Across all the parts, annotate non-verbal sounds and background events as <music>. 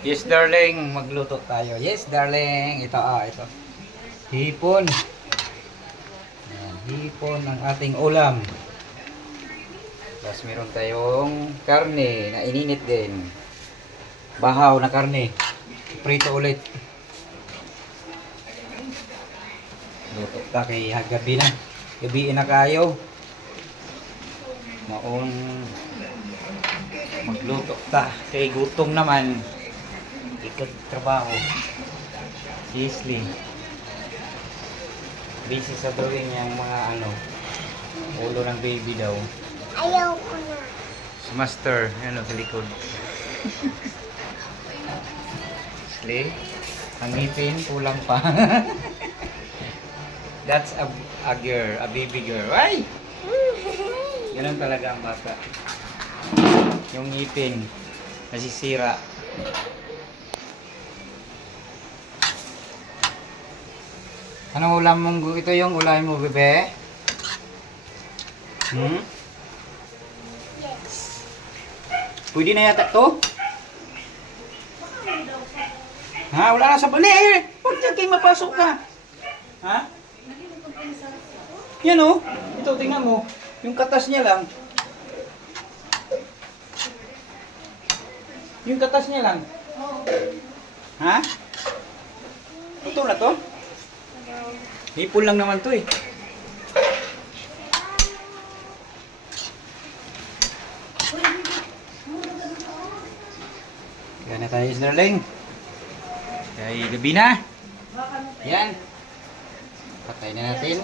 Yes, darling. Magluto tayo. Yes, darling. Ito, ah, ito. Hipon. Ayan, hipon ang ating ulam. Tapos meron tayong karne na ininit din. Bahaw na karne. Prito ulit. Luto ta kay gabi na. Gabi na kayo. Maong magluto ta. Kay gutom naman. Ikag trabaho. Gisli. Busy sa drawing yung mga ano. Ulo ng baby daw. Ayaw ko na. Si Master, ano sa likod. Sli, ang ngipin, kulang pa. <laughs> That's a, a girl, a baby girl. Ay! Ganun talaga ang bata. Yung ngipin, nasisira. Anong ulam mong ito yung ulam mo, bebe? Hmm? Yes. Pwede na yata to? Ha? Wala na sa bali. Ay, huwag dyan kayo mapasok ka. Ha? Yan o. Ito, tingnan mo. Yung katas niya lang. Yung katas niya lang. Ha? Ito na to? Hipon lang naman to eh. Kaya na tayo, darling. Kaya gabi na. Yan. Patay na natin.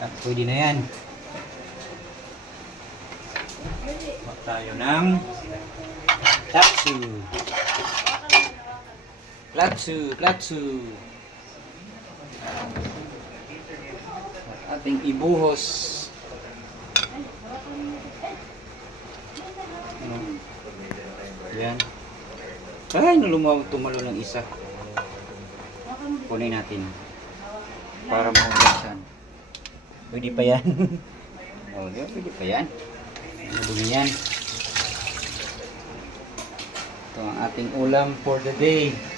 At pwede na yan. Huwag tayo ng platsu. Platsu, platsu. At ating ibuhos. Ano? Yan. Ay, nulumaw tumalo ng isa. Kunin natin. Para mahugasan. Pwede pa yan. <laughs> oh, di ba? Pwede pa yan. Madumi yan. Ito ang ating ulam for the day.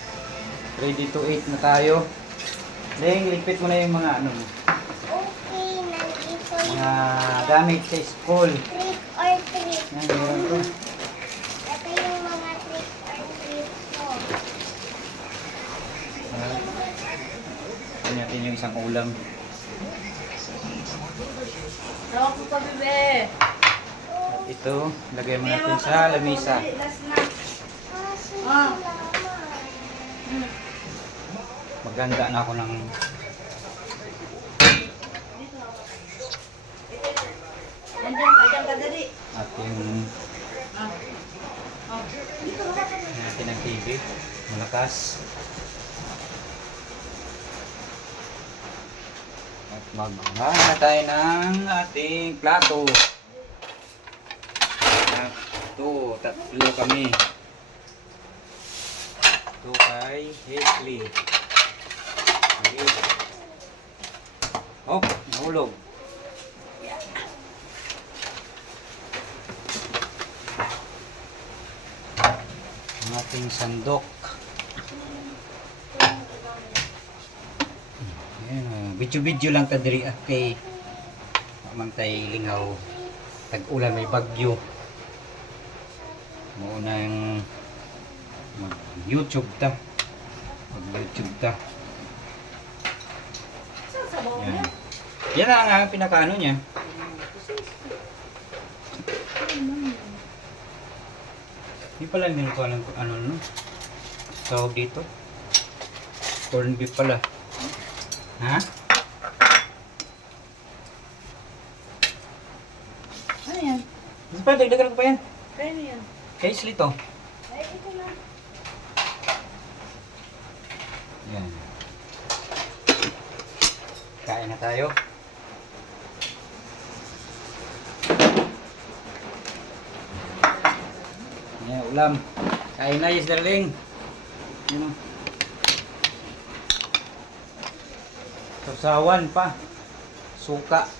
Ready to eat na tayo. Deng, ligpit mo na yung mga ano mo. Okay, nandito Mga yung gamit sa school. trick or treat. Yan, meron to. Ito yung mga trick or treat ko. Ah, Ito natin yung isang ulam. Tawa ko pa, bebe. At ito, lagay mo natin sa lamisa. Last na. Ah, sweet Ah. Maganda na ako ng ating natin ang TV. Malakas. At magmamahal na tayo ng ating plato. At ito, tatlo kami. Ito kay Hasley. Oh, nahulog. Ang ating sandok. Ayan, ah, Video-video lang ta diri ah, kay man tay lingaw tag-ulan may bagyo. Mo nang mag YouTube ta. Mag YouTube ta. Yan. Yan ang uh, pinakaano niya. Hindi pala nito alam ko ano no. Tawag dito. Corn beef pala. Ha? Ano yan? Hindi pa, dagdagan ko pa yan. Kaya yan. Kay to. Ay, ito na. Yan. Kain na tayo. Yan, ulam. Kain na, yes, darling. Yan o. Sausawan pa. Suka.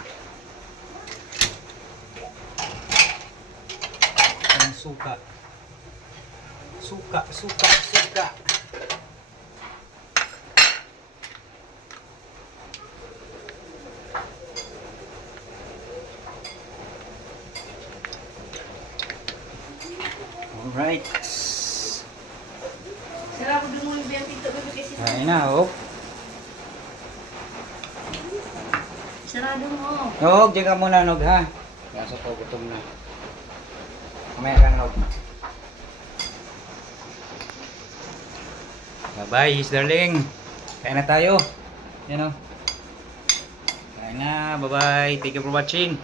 Ang suka. Suka, suka, suka. Alright. Sarap ko din mo yung biyang kasi. Kain na, oh. Sarado mo. Nog, diyan ka muna, Nog, ha? Nasa to, gutom na. Kumaya ka, Nog. Bye-bye, his darling. Kain na tayo. Yan, oh. Kain na, bye-bye. Thank you for watching.